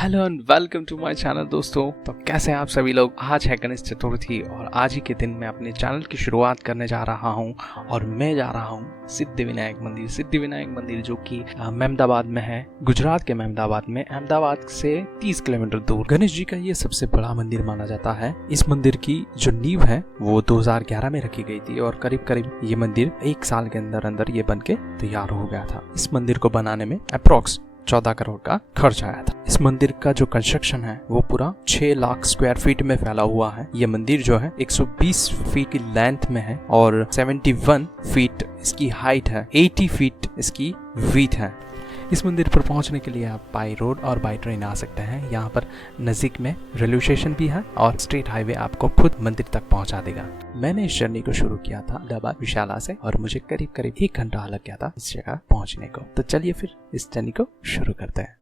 Hello and welcome to my channel दोस्तों। तो कैसे हैं आप सभी लोग। आज है गणेश चतुर्थी और आज ही के दिन मैं अपने चैनल की शुरुआत करने जा रहा हूं और मैं जा रहा हूं सिद्धिविनायक मंदिर जो कि अहमदाबाद में है, गुजरात के अहमदाबाद में। अहमदाबाद से 30 किलोमीटर दूर गणेश जी का ये सबसे बड़ा मंदिर माना जाता है। इस मंदिर की जो नींव है वो 2011 में रखी गई थी और करीब करीब ये मंदिर 1 साल के अंदर अंदर ये बन के तैयार हो गया था। इस मंदिर को बनाने में अप्रोक्स 14 करोड़ का खर्च आया था। इस मंदिर का जो कंस्ट्रक्शन है वो पूरा 6 लाख स्क्वायर फीट में फैला हुआ है। ये मंदिर जो है 120 फीट की लेंथ में है और 71 फीट इसकी हाइट है, 80 फीट इसकी विड्थ है। इस मंदिर पर पहुंचने के लिए आप बाई रोड और बाई ट्रेन आ सकते हैं। यहाँ पर नज़दीक में रेलवे स्टेशन भी है और स्ट्रेट हाईवे आपको खुद मंदिर तक पहुंचा देगा। मैंने इस जर्नी को शुरू किया था अहमदाबाद विशाला से और मुझे करीब करीब 1 घंटा लग गया था इस जगह पहुंचने को। तो चलिए फिर इस जर्नी को शुरू करते हैं।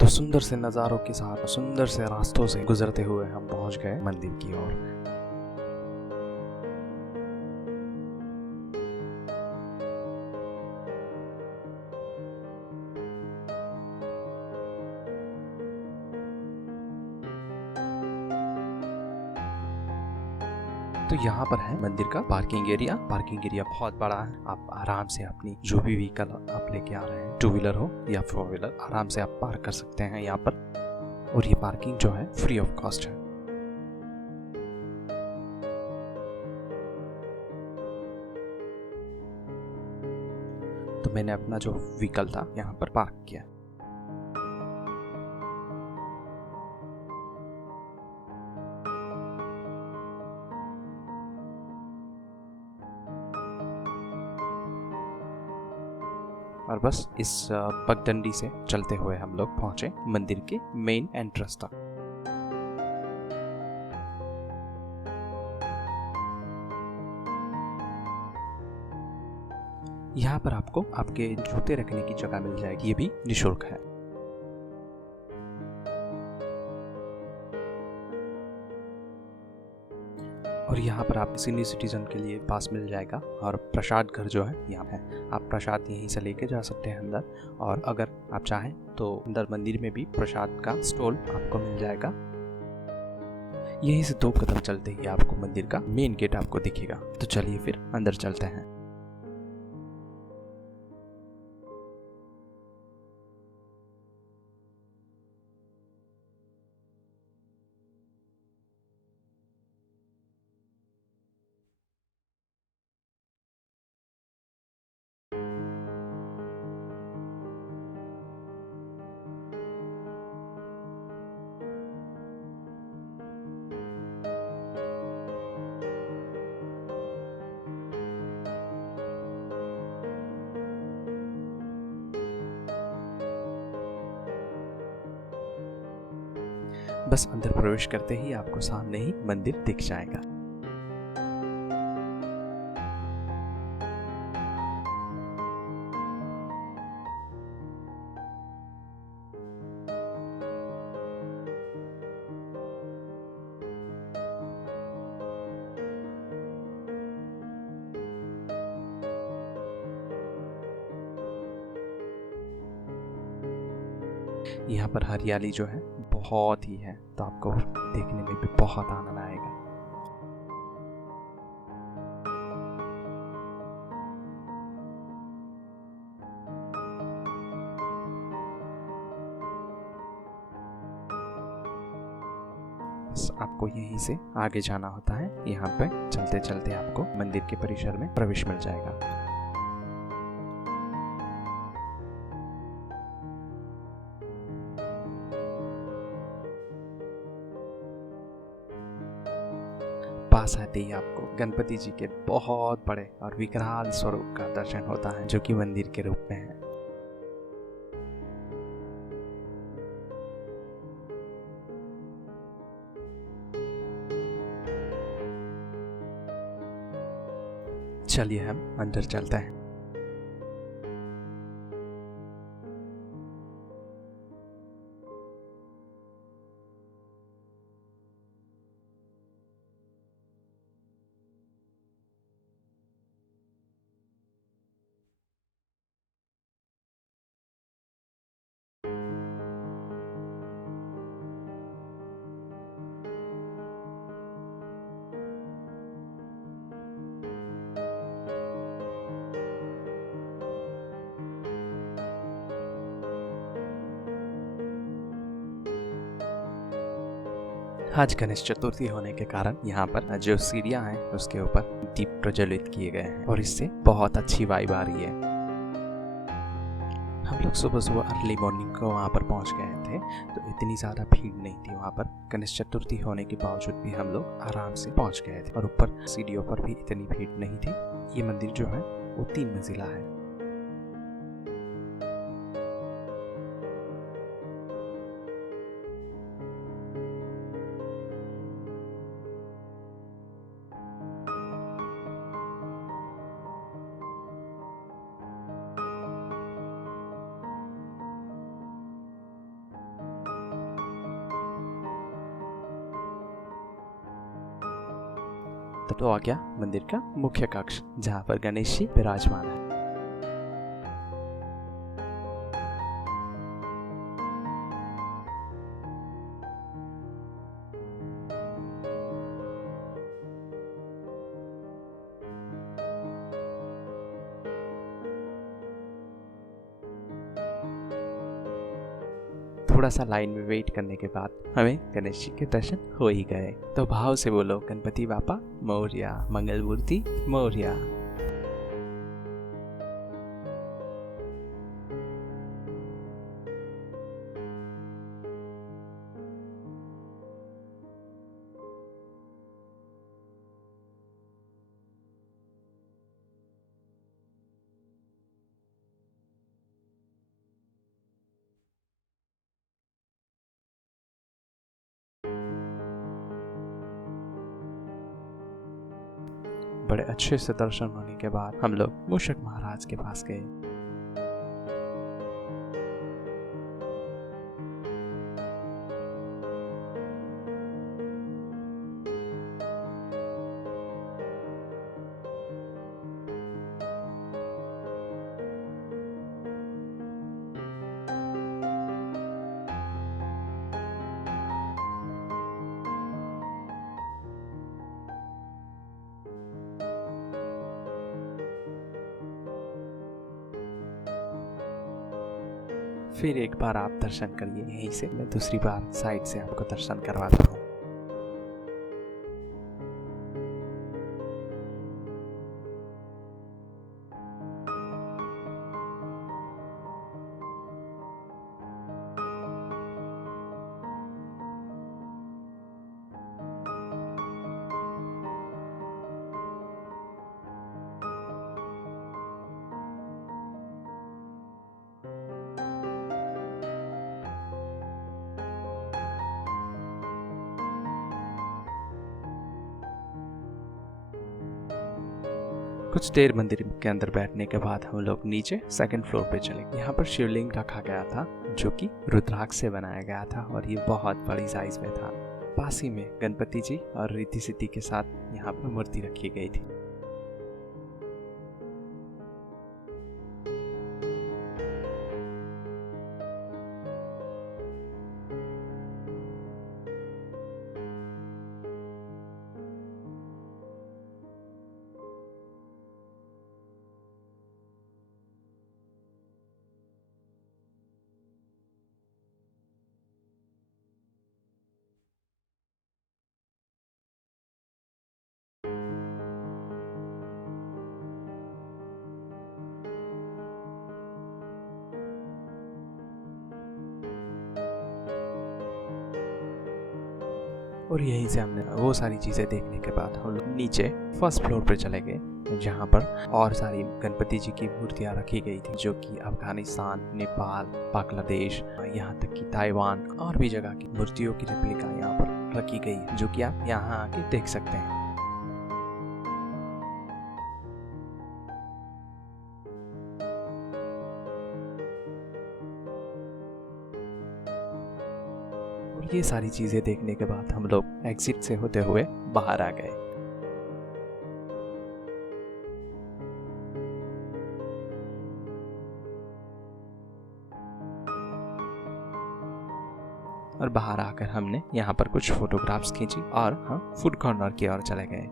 तो सुंदर से नज़ारों के साथ सुंदर से रास्तों से गुजरते हुए हम पहुंच गए मंदिर की ओर। तो यहाँ पर है मंदिर का पार्किंग एरिया। पार्किंग एरिया बहुत बड़ा है। आप आराम से अपनी जो भी व्हीकल आप लेके आ रहे हैं, 2 व्हीलर हो या 4 व्हीलर, आराम से आप पार्क कर सकते हैं यहाँ पर। और ये पार्किंग जो है फ्री ऑफ कॉस्ट है। तो मैंने अपना जो व्हीकल था यहाँ पर पार्क किया। और बस इस पगडंडी से चलते हुए हम लोग पहुंचे मंदिर के मेन एंट्रेंस तक। यहाँ पर आपको आपके जूते रखने की जगह मिल जाएगी, ये भी निःशुल्क है। और यहाँ पर आप सीनियर सिटीजन के लिए पास मिल जाएगा। और प्रसाद घर जो है यहाँ है, आप प्रसाद यहीं से लेके जा सकते हैं अंदर। और अगर आप चाहें तो अंदर मंदिर में भी प्रसाद का स्टॉल आपको मिल जाएगा। यहीं से 2 कदम चलते ही आपको मंदिर का मेन गेट आपको दिखेगा। तो चलिए फिर अंदर चलते हैं। बस अंदर प्रवेश करते ही आपको सामने ही मंदिर दिख जाएगा। यहाँ पर हरियाली जो है बहुत ही है, तो आपको देखने में भी बहुत आनंद आएगा। बस आपको यहीं से आगे जाना होता है। यहाँ पे चलते चलते आपको मंदिर के परिसर में प्रवेश मिल जाएगा। पास आते ही आपको गणपति जी के बहुत बड़े और विकराल स्वरूप का दर्शन होता है, जो कि मंदिर के रूप में है। चलिए हम अंदर चलते हैं। आज गणेश चतुर्थी होने के कारण यहाँ पर जो सीढ़ियाँ हैं उसके ऊपर दीप प्रज्वलित किए गए हैं और इससे बहुत अच्छी वाइब आ रही है। हम लोग सुबह सुबह अर्ली मॉर्निंग को वहाँ पर पहुँच गए थे, तो इतनी ज़्यादा भीड़ नहीं थी वहाँ पर। गणेश चतुर्थी होने के बावजूद भी हम लोग आराम से पहुँच गए थे और ऊपर सीढ़ियों पर भी इतनी भीड़ नहीं थी। ये मंदिर जो है वो 3 मंजिला है। तो आ गया मंदिर का मुख्य कक्ष, जहाँ पर गणेश जी विराजमान है। थोड़ा सा लाइन में वेट करने के बाद हमें गणेश जी के दर्शन हो ही गए। तो भाव से बोलो गणपति बापा मोरया, मंगल मूर्ति मोरया। बड़े अच्छे से दर्शन होने के बाद हम लोग मूषक महाराज के पास गए। फिर एक बार आप दर्शन करिए यहीं से, मैं दूसरी बार साइड से आपको दर्शन करवाता हूँ। कुछ देर मंदिर के अंदर बैठने के बाद हम लोग नीचे सेकंड फ्लोर पे चले। यहाँ पर शिवलिंग रखा गया था जो कि रुद्राक्ष से बनाया गया था और ये बहुत बड़ी साइज में था। पास ही में गणपति जी और रिद्धि सिद्धि के साथ यहाँ पर मूर्ति रखी गई थी। और यहीं से हमने वो सारी चीज़ें देखने के बाद हम लोग नीचे फर्स्ट फ्लोर पे चले गए, जहाँ पर और सारी गणपति जी की मूर्तियाँ रखी गई थी जो कि अफगानिस्तान, नेपाल, बांग्लादेश, यहाँ तक कि ताइवान और भी जगह की मूर्तियों की रेप्लिका यहाँ पर रखी गई है, जो कि आप यहाँ आके देख सकते हैं। ये सारी चीजें देखने के बाद हम लोग एग्जिट से होते हुए बाहर आ गए। और बाहर आकर हमने यहाँ पर कुछ फोटोग्राफ्स खींची और हम फूड कॉर्नर की ओर चले गए।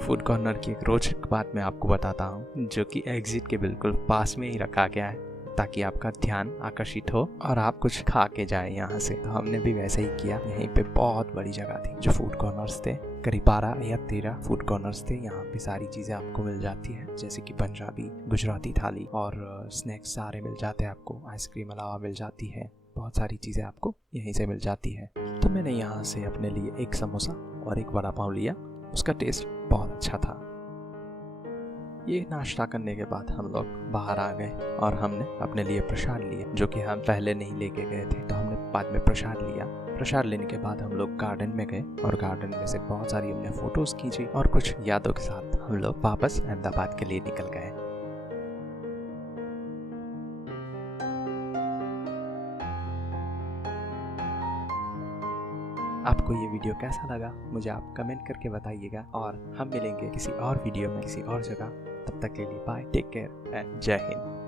फूड कॉर्नर की एक रोचक बात मैं आपको बताता हूँ, जो कि एग्जिट के बिल्कुल पास में ही रखा गया है ताकि आपका ध्यान आकर्षित हो और आप कुछ खा के जाए यहाँ से। तो हमने भी वैसे ही किया। यहीं पे बहुत बड़ी जगह थी जो फूड कॉर्नर्स थे, करीब 12 या 13 फूड कॉर्नर्स थे। यहाँ पे सारी चीज़ें आपको मिल जाती है, जैसे कि पंजाबी, गुजराती थाली और स्नैक्स सारे मिल जाते हैं आपको। आइसक्रीम अलावा मिल जाती है, बहुत सारी चीज़ें आपको यहीं से मिल जाती है। तो मैंने यहाँ से अपने लिए एक समोसा और एक वड़ा पाव लिया, उसका टेस्ट बहुत अच्छा था। ये नाश्ता करने के बाद हम लोग बाहर आ गए और हमने अपने लिए प्रसाद लिया, जो कि हम पहले नहीं लेके गए थे, तो हमने बाद में प्रसाद लिया। प्रसाद लेने के बाद हम लोग गार्डन में गए और गार्डन में से बहुत सारी हमने फोटोज खींची और कुछ यादों के साथ हम लोग वापस अहमदाबाद के लिए निकल गए। आपको ये वीडियो कैसा लगा मुझे आप कमेंट करके बताइएगा और हम मिलेंगे किसी और वीडियो में किसी और जगह। तब तक के लिए बाय, टेक केयर एंड जय हिंद।